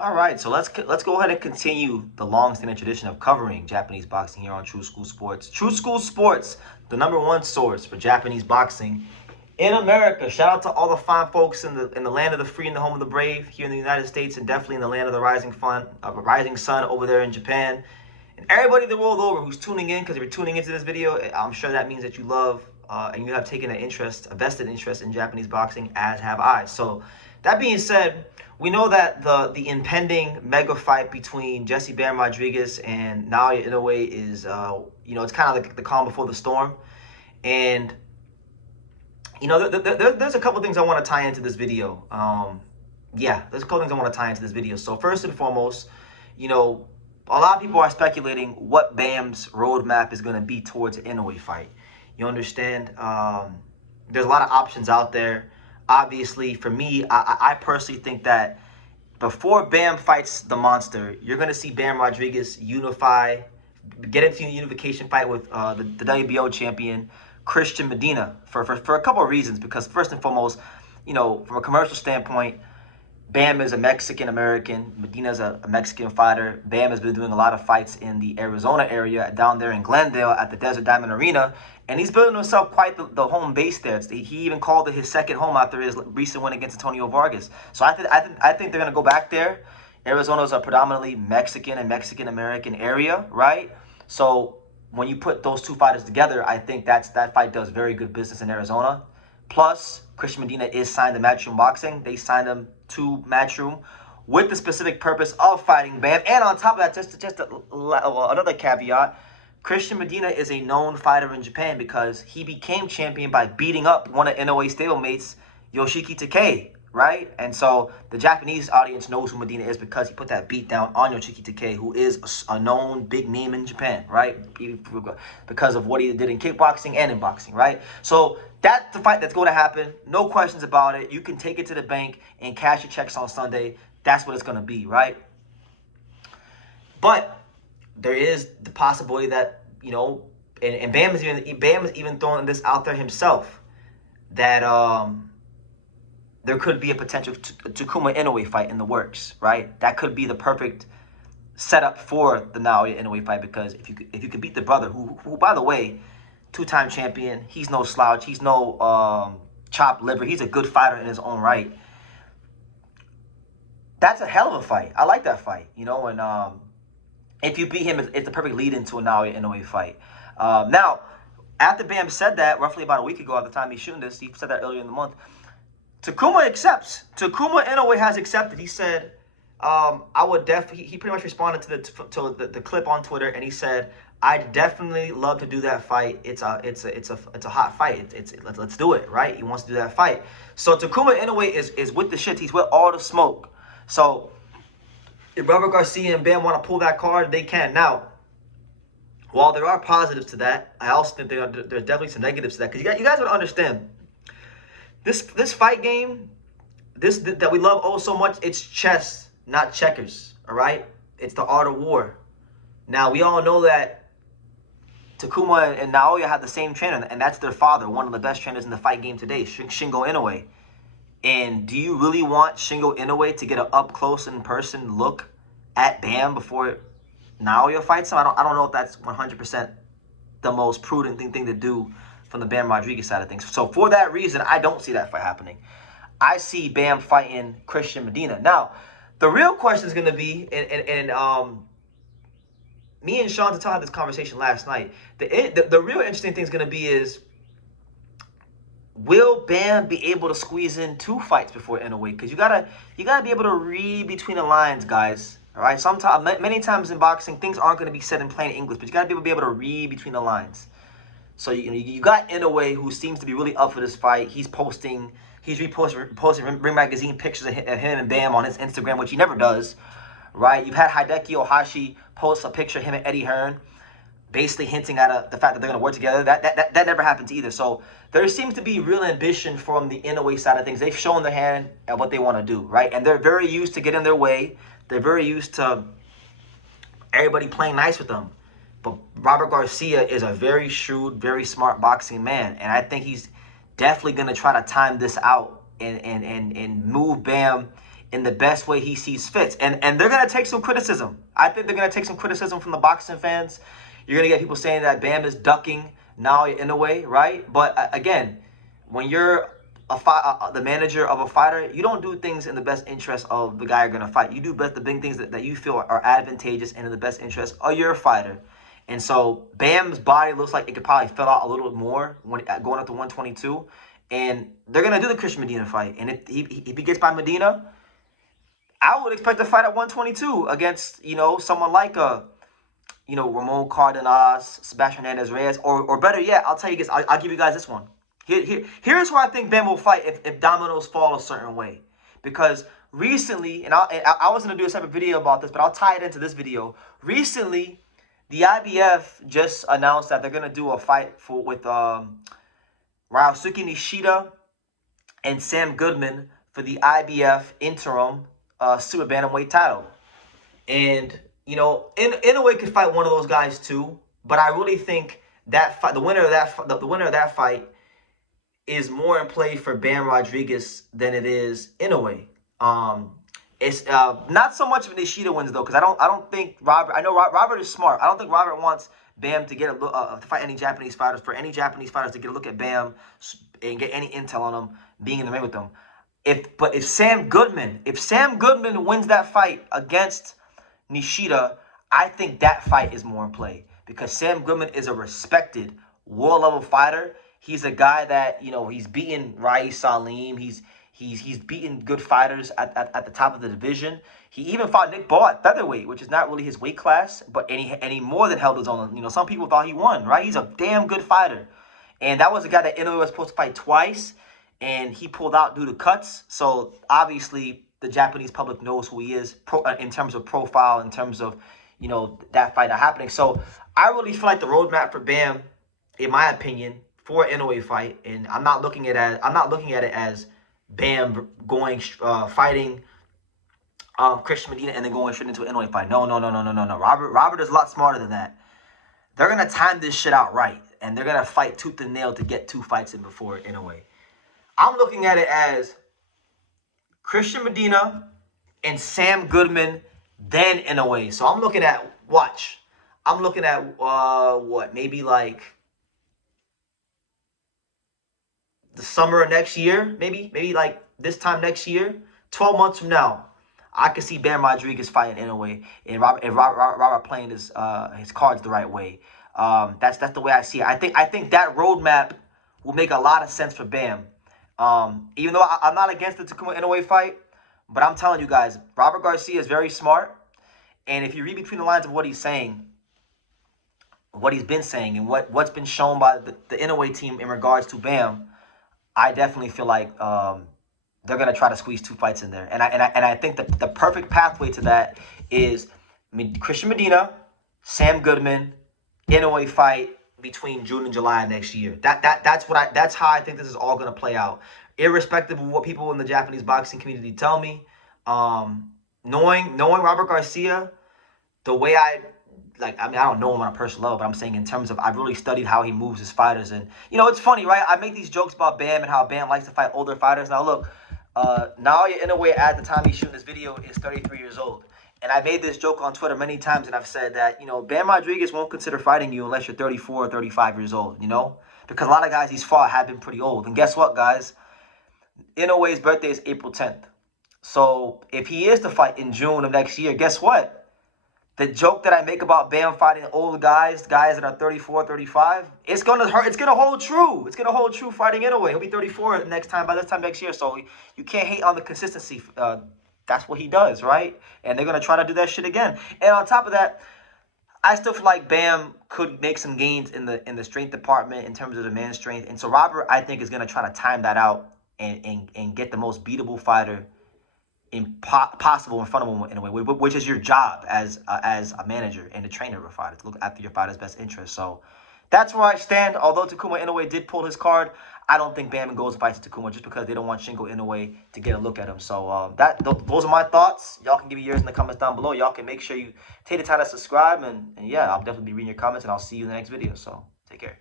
All right, so let's go ahead and continue the long-standing tradition of covering Japanese boxing here on True School Sports. True School Sports, the #1 source for Japanese boxing in America. Shout out to all the fine folks in the land of the free and the home of the brave here in the United States, and definitely in the land of the rising sun over there in Japan, and everybody the world over who's tuning in. Because if you're tuning into this video, I'm sure that means that you love and you have taken a vested interest in Japanese boxing, as have I. So that being said, we know that the impending mega fight between Jesse Bam Rodriguez and Naoya Inoue is, it's kind of like the calm before the storm. And, there's a couple things I want to tie into this video. There's a couple things I want to tie into this video. So first and foremost, a lot of people are speculating what Bam's roadmap is going to be towards the Inoue fight. You understand? There's a lot of options out there. Obviously, for me, I personally think that before Bam fights the monster, you're going to see Bam Rodriguez get into a unification fight with the WBO champion, Christian Medina, for a couple of reasons. Because first and foremost, from a commercial standpoint, Bam is a Mexican-American. Medina's a Mexican fighter. Bam has been doing a lot of fights in the Arizona area, down there in Glendale at the Desert Diamond Arena. And he's building himself quite the home base there. He even called it his second home after his recent win against Antonio Vargas. So I think they're going to go back there. Arizona's a predominantly Mexican and Mexican-American area, right? So when you put those two fighters together, I think that fight does very good business in Arizona. Plus, Christian Medina is signed to Matchroom Boxing. They signed him to Matchroom with the specific purpose of fighting Bam. And on top of that, just another caveat, Christian Medina is a known fighter in Japan because he became champion by beating up one of Inoue's stablemates, Yoshiki Takei, right? And so the Japanese audience knows who Medina is because he put that beat down on Yoshiki Takei, who is a known big name in Japan, right? Because of what he did in kickboxing and in boxing, right? So that's the fight that's going to happen. No questions about it. You can take it to the bank and cash your checks on Sunday. That's what it's going to be, right? But there is the possibility that, and Bam is even throwing this out there himself, that there could be a potential Takuma Inoue fight in the works, right? That could be the perfect setup for the Naoya Inoue fight, because if you could beat the brother, who by the way, two-time champion, he's no slouch, he's no chopped liver, he's a good fighter in his own right. That's a hell of a fight. I like that fight, and if you beat him, it's the perfect lead into a Naoya Inoue fight. Now, after Bam said that, roughly about a week ago, at the time he's shooting this, he said that earlier in the month, Takuma accepts. Takuma Inoue has accepted. He said, I would definitely, he pretty much responded to the clip on Twitter, and he said, I'd definitely love to do that fight. It's a hot fight. Let's do it, right? He wants to do that fight. So Takuma Inoue is with the shit. He's with all the smoke. So if Robert Garcia and Bam want to pull that card, they can. Now, while there are positives to that, I also think there's definitely some negatives to that. Because you guys would understand, this fight game, that we love oh so much, it's chess, not checkers, all right? It's the art of war. Now, we all know that Takuma and Naoya have the same trainer, and that's their father, one of the best trainers in the fight game today, Shingo Inoue. And do you really want Shingo Inoue to get an up-close and person look at Bam before Naoya fights him? I don't know if that's 100% the most prudent thing to do from the Bam Rodriguez side of things. So for that reason, I don't see that fight happening. I see Bam fighting Christian Medina. Now, the real question is going to be, and me and Sean Tatal had this conversation last night. The real interesting thing is going to be is, will Bam be able to squeeze in 2 fights before Inoue? Because you gotta be able to read between the lines, guys. All right. Many times in boxing, things aren't going to be said in plain English, but you gotta be able to read between the lines. So you got Inoue, who seems to be really up for this fight. He's reposting Ring Magazine pictures of him and Bam on his Instagram, which he never does. Right. You've had Hideki Ohashi post a picture of him and Eddie Hearn, basically hinting at the fact that they're going to work together. That never happens either. So there seems to be real ambition from the Inoue side of things. They've shown their hand at what they want to do, right? And they're very used to getting their way. They're very used to everybody playing nice with them. But Robert Garcia is a very shrewd, very smart boxing man. And I think he's definitely going to try to time this out and move Bam in the best way he sees fit. And they're going to take some criticism. I think they're going to take some criticism from the boxing fans. You're going to get people saying that Bam is ducking Naoya Inoue, right? But again, when you're the manager of a fighter, you don't do things in the best interest of the guy you're going to fight. You do the big things that you feel are advantageous and in the best interest of your fighter. And so Bam's body looks like it could probably fill out a little bit more when going up to 122. And they're going to do the Christian Medina fight. And if he gets by Medina, I would expect a fight at 122 against, someone like Ramon Cardenas, Sebastian Hernandez-Reyes, or better yet, I'll tell you guys, I'll give you guys this one. Here's where I think Bam will fight if dominoes fall a certain way. Because recently, and I was going to do a separate video about this, but I'll tie it into this video. Recently, the IBF just announced that they're going to do a fight with Ryosuke Nishida and Sam Goodman for the IBF interim super bantamweight title. And, Inoue could fight one of those guys too, but I really think that fight, the winner of that fight is more in play for Bam Rodriguez than it is Inoue. It's not so much of Nishida wins though, because I don't think Robert. I know Robert is smart. I don't think Robert wants Bam to get to fight any Japanese fighters, for any Japanese fighters to get a look at Bam and get any intel on him being in the ring with them. If Sam Goodman wins that fight against Nishida, I think that fight is more in play, because Sam Goodman is a respected world level fighter. He's a guy that, he's beaten Rais Salim. He's beaten good fighters at the top of the division. He even fought Nick Ball at featherweight, which is not really his weight class, and he more than held his own. Some people thought he won, right? He's a damn good fighter. And that was a guy that Inoue was supposed to fight twice, and he pulled out due to cuts. So obviously the Japanese public knows who he is in terms of profile, in terms of, that fight not happening. So I really feel like the roadmap for Bam, in my opinion, for an Inoue fight, and I'm not looking at it as Bam going fighting Christian Medina and then going straight into an Inoue fight. No. Robert is a lot smarter than that. They're gonna time this shit out right, and they're gonna fight tooth and nail to get 2 fights in before Inoue. I'm looking at it as Christian Medina and Sam Goodman, then Inoue. So I'm looking at maybe like the summer of next year, maybe like this time next year, 12 months from now, I could see Bam Rodriguez fighting Inoue, and Robert playing his cards the right way. That's the way I see it. I think that roadmap will make a lot of sense for Bam. Even though I'm not against the Takuma Inoue fight, but I'm telling you guys, Robert Garcia is very smart, and if you read between the lines of what he's saying, what he's been saying, and what's been shown by the Inoue team in regards to Bam, I definitely feel like they're gonna try to squeeze 2 fights in there, and I think that the perfect pathway to that is Christian Medina, Sam Goodman, Inoue fight between June and July next year. That's how I think this is all gonna play out, irrespective of what people in the Japanese boxing community tell me. Knowing Robert Garcia, the way I don't know him on a personal level, but I'm saying in terms of, I've really studied how he moves his fighters. And, it's funny, right? I make these jokes about Bam and how Bam likes to fight older fighters. Now, look, Naoya Inoue, at the time he's shooting this video, is 33 years old. And I made this joke on Twitter many times, and I've said that, Bam Rodriguez won't consider fighting you unless you're 34 or 35 years old, Because a lot of guys he's fought have been pretty old. And guess what, guys? Inoue's birthday is April 10th. So if he is to fight in June of next year, guess what? The joke that I make about Bam fighting old guys that are 34, 35, it's going to hurt. It's going to hold true. It's going to hold true fighting Inoue. He'll be 34 by this time next year. So you can't hate on the consistency. That's what he does, right? And they're going to try to do that shit again. And on top of that, I still feel like Bam could make some gains in the strength department in terms of the man's strength. And so Robert, I think, is going to try to time that out and get the most beatable fighter possible in front of him in a way, which is your job as a manager and a trainer of a fighter, to look after your fighter's best interest. So that's where I stand. Although Takuma Inoue did pull his card, I don't think Bam goes and fights Takuma just because they don't want Shingo Inoue to get a look at him. So those are my thoughts. Y'all can give me yours in the comments down below. Y'all can make sure you take the time to subscribe, and yeah, I'll definitely be reading your comments, and I'll see you in the next video. So take care.